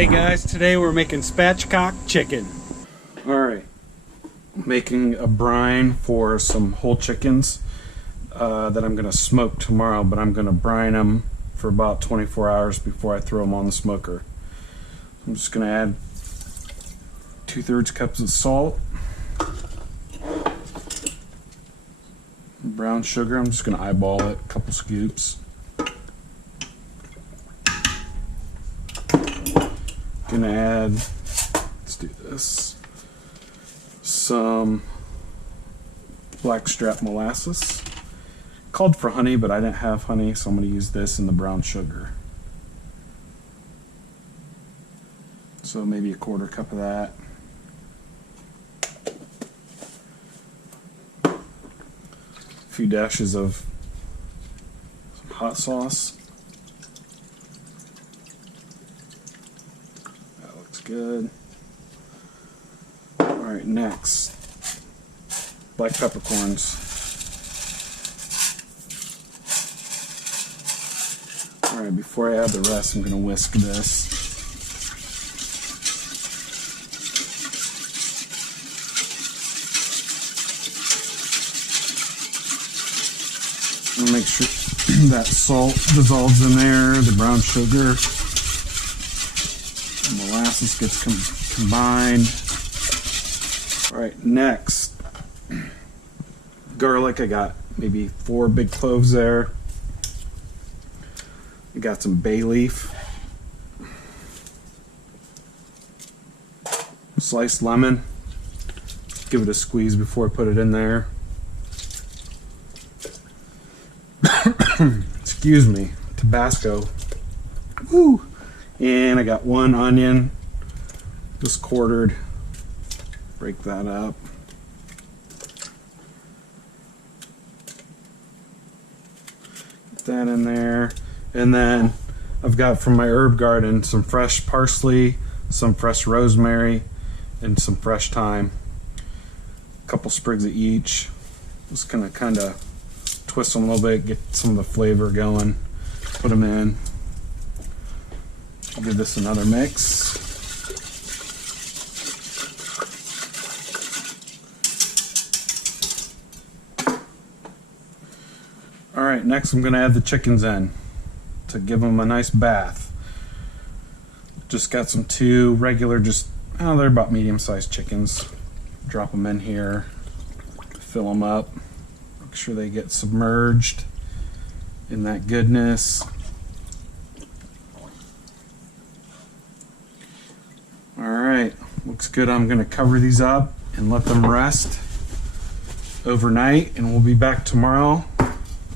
Hey guys, today we're making spatchcock chicken. Alright, making a brine for some whole chickens that I'm going to smoke tomorrow, but I'm going to brine them for about 24 hours before I throw them on the smoker. I'm just going to add 2/3 cups of salt, brown sugar. I'm just going to eyeball it, a couple scoops. Gonna add, let's do this, some blackstrap molasses. Called for honey, but I didn't have honey, so I'm gonna use this and the brown sugar. So maybe a 1/4 cup of that. A few dashes of some hot sauce. Good. Alright, next, black peppercorns. Alright, before I add the rest, I'm going to whisk this. I'm going to make sure that salt dissolves in there, the brown sugar. Molasses gets combined. Alright, next, garlic. I got maybe 4 big cloves there. I got some bay leaf, sliced lemon. Give it a squeeze before I put it in there. Excuse me, Tabasco. Woo! And I got 1 onion, just quartered. Break that up. Get that in there. And then I've got from my herb garden some fresh parsley, some fresh rosemary, and some fresh thyme. A couple sprigs of each. Just gonna kind of twist them a little bit, get some of the flavor going. Put them in. I'll give this another mix. Alright, next I'm going to add the chickens in to give them a nice bath. Just got some 2 regular, they're about medium-sized chickens. Drop them in here, fill them up, make sure they get submerged in that goodness. Alright, looks good. I'm going to cover these up and let them rest overnight, and we'll be back tomorrow,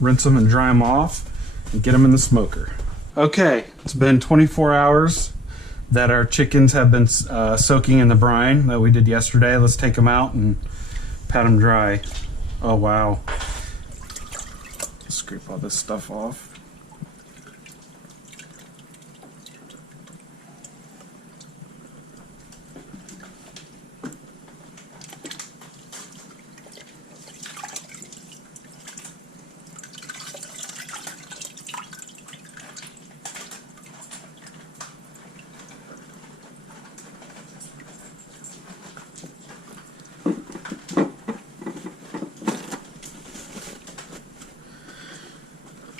rinse them and dry them off, and get them in the smoker. Okay, it's been 24 hours that our chickens have been soaking in the brine that we did yesterday. Let's take them out and pat them dry. Oh wow. Scrape all this stuff off.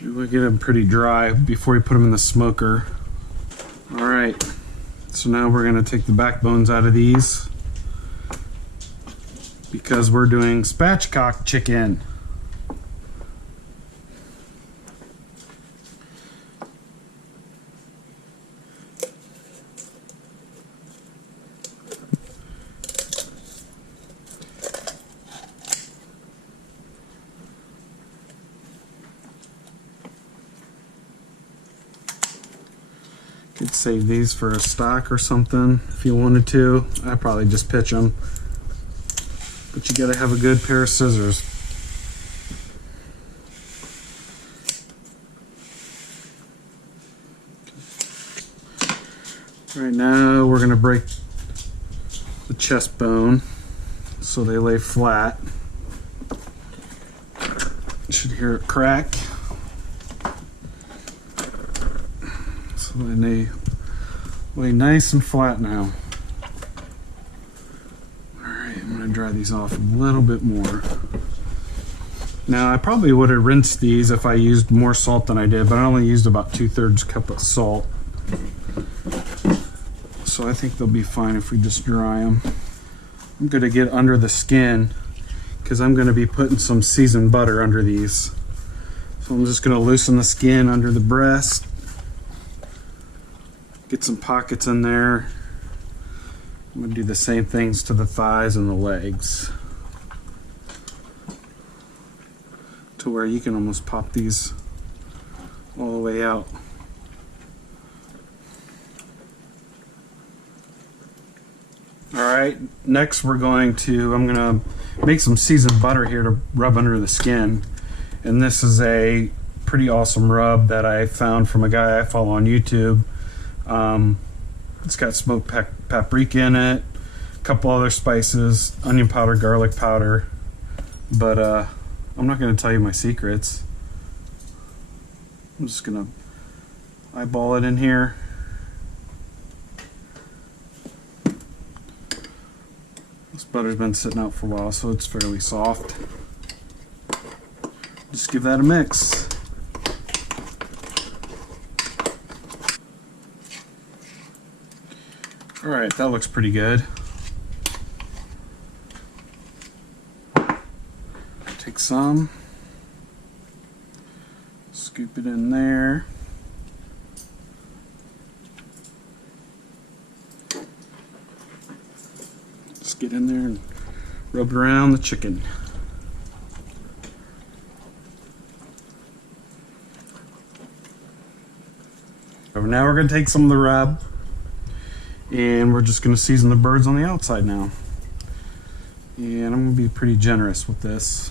We get them pretty dry before we put them in the smoker. Alright, so now we're going to take the backbones out of these because we're doing spatchcock chicken. Could save these for a stock or something if you wanted to. I'd probably just pitch them. But you gotta have a good pair of scissors. Right now we're gonna break the chest bone so they lay flat. Should hear it crack. So then they Lay nice and flat now. Alright, I'm going to dry these off a little bit more. Now, I probably would have rinsed these if I used more salt than I did, but I only used about 2/3 cup of salt. So I think they'll be fine if we just dry them. I'm going to get under the skin because I'm going to be putting some seasoned butter under these. So I'm just going to loosen the skin under the breast. Get some pockets in there. I'm going to do the same things to the thighs and the legs, to where you can almost pop these all the way out. Alright, next I'm going to make some seasoned butter here to rub under the skin. And this is a pretty awesome rub that I found from a guy I follow on YouTube. It's got smoked paprika in it, a couple other spices, onion powder, garlic powder, but I'm not going to tell you my secrets. I'm just going to eyeball it in here. This butter's been sitting out for a while, so it's fairly soft. Just give that a mix. Alright, that looks pretty good. Take some, scoop it in there. Just get in there and rub it around the chicken. Now we're going to take some of the rub and we're just going to season the birds on the outside now. And I'm going to be pretty generous with this.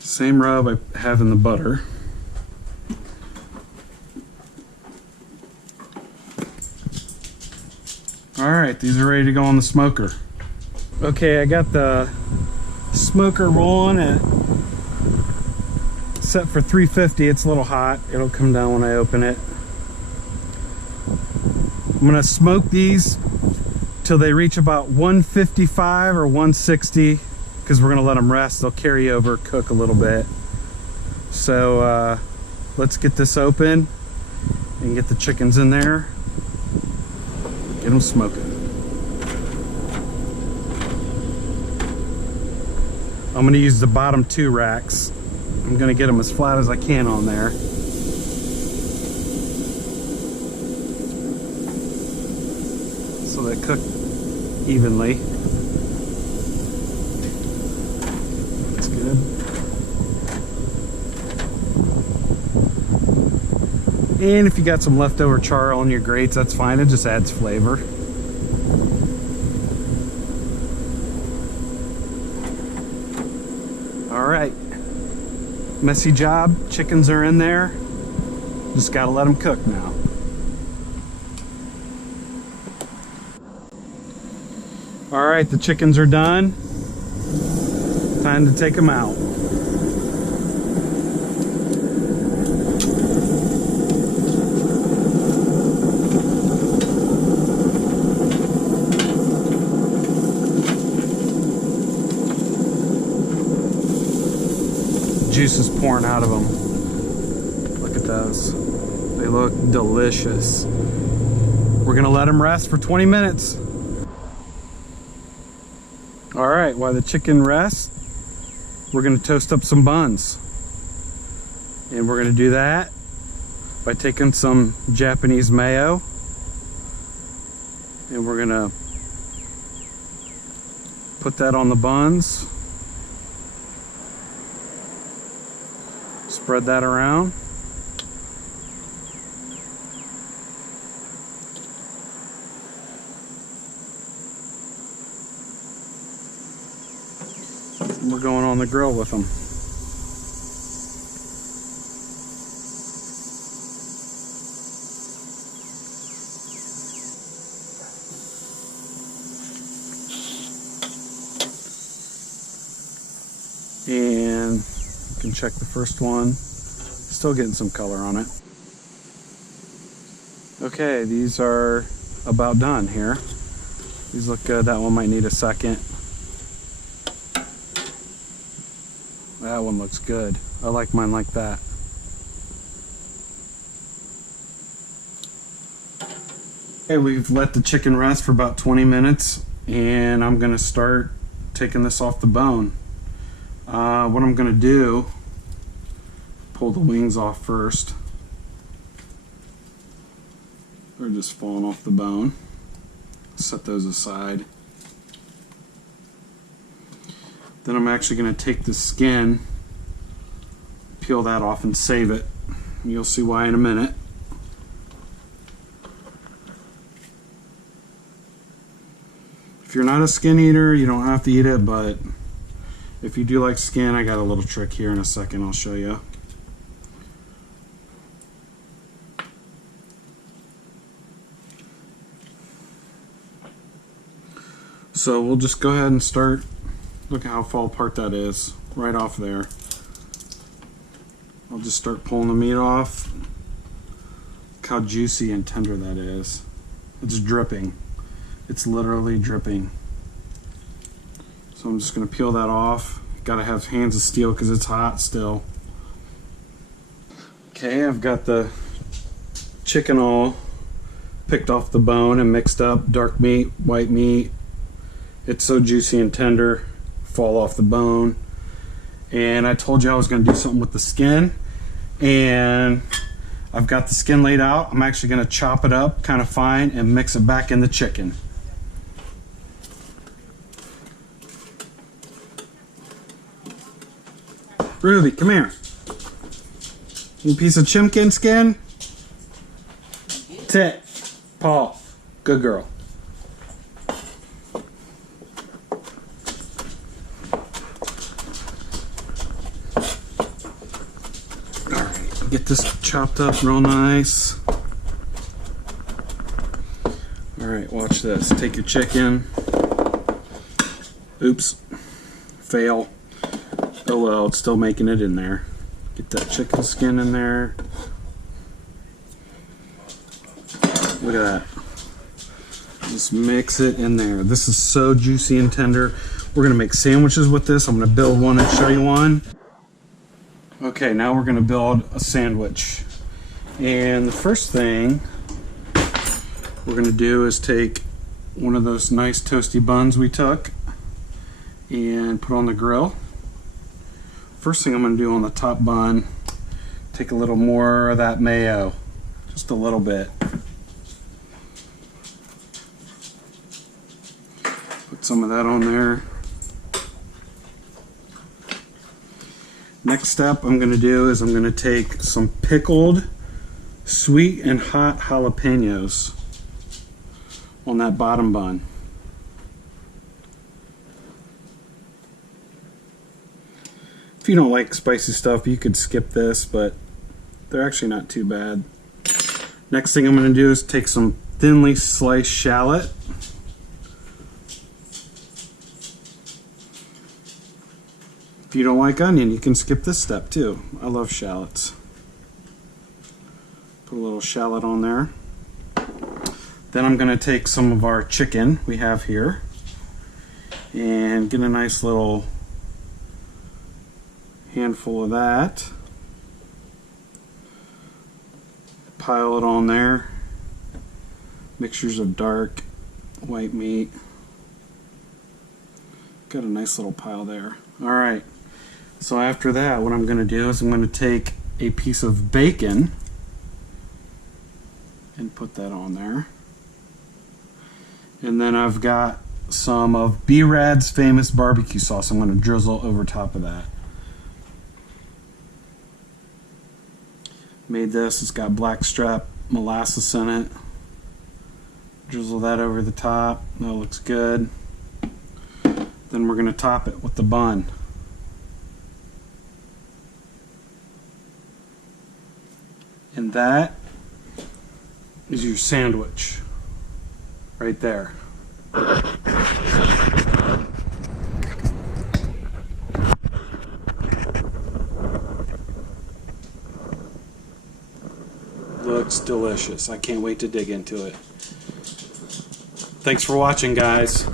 Same rub I have in the butter. Alright, these are ready to go on the smoker. Okay, I got the smoker rolling at set for 350. It's a little hot. It'll come down when I open it. I'm going to smoke these till they reach about 155 or 160 because we're going to let them rest. They'll carry over, cook a little bit. So let's get this open and get the chickens in there. Get them smoking. I'm going to use the bottom 2 racks. I'm going to get them as flat as I can on there. So they cook evenly. That's good. And if you got some leftover char on your grates, that's fine. It just adds flavor. Alright. Messy job. Chickens are in there. Just gotta let them cook now. Alright, the chickens are done. Time to take them out. Juice is pouring out of them. Look at those. They look delicious. We're gonna let them rest for 20 minutes. All right, while the chicken rests, we're gonna toast up some buns. And we're gonna do that by taking some Japanese mayo and we're gonna put that on the buns. Spread that around. And we're going on the grill with them. can check the first one. Still getting some color on it. Okay, these are about done here. These look good. That one might need a second. That one looks good. I like mine like that. Okay, we've let the chicken rest for about 20 minutes, and I'm gonna start taking this off the bone. What I'm gonna do, pull the wings off first. They're just falling off the bone. Set those aside. Then I'm actually going to take the skin, peel that off and save it. You'll see why in a minute. If you're not a skin eater, you don't have to eat it, but if you do like skin, I got a little trick here in a second I'll show you. So we'll just go ahead and start. Look at how far apart that is, right off there. I'll just start pulling the meat off. Look how juicy and tender that is. It's dripping. It's literally dripping. So I'm just going to peel that off. Gotta have hands of steel because it's hot still. Okay, I've got the chicken all picked off the bone and mixed up. Dark meat, white meat. It's so juicy and tender. Fall off the bone. And I told you I was going to do something with the skin, and I've got the skin laid out. I'm actually going to chop it up kind of fine and mix it back in the chicken. Ruby, come here. You piece of chimkin skin. Sit. Paul. Good girl. Get this chopped up real nice. Alright, watch this. Take your chicken. Oops. Fail. Oh well, it's still making it in there. Get that chicken skin in there. Look at that. Just mix it in there. This is so juicy and tender. We're going to make sandwiches with this. I'm going to build one and show you one. Okay, now we're going to build a sandwich. And the first thing we're going to do is take one of those nice toasty buns we took and put on the grill. First thing I'm going to do on the top bun, take a little more of that mayo, just a little bit. Put some of that on there. Next step I'm going to do is I'm going to take some pickled sweet and hot jalapenos on that bottom bun. If you don't like spicy stuff, you could skip this, but they're actually not too bad. Next thing I'm going to do is take some thinly sliced shallot. If you don't like onion, you can skip this step too. I love shallots. Put a little shallot on there. Then I'm going to take some of our chicken we have here and get a nice little handful of that. Pile it on there. Mixtures of dark, white meat. Got a nice little pile there. Alright. So after that, what I'm going to do is I'm going to take a piece of bacon and put that on there. And then I've got some of B-Rad's famous barbecue sauce I'm going to drizzle over top of that. Made this, it's got blackstrap molasses in it. Drizzle that over the top, that looks good. Then we're going to top it with the bun. And that is your sandwich right there. Looks delicious. I can't wait to dig into it. Thanks for watching, guys.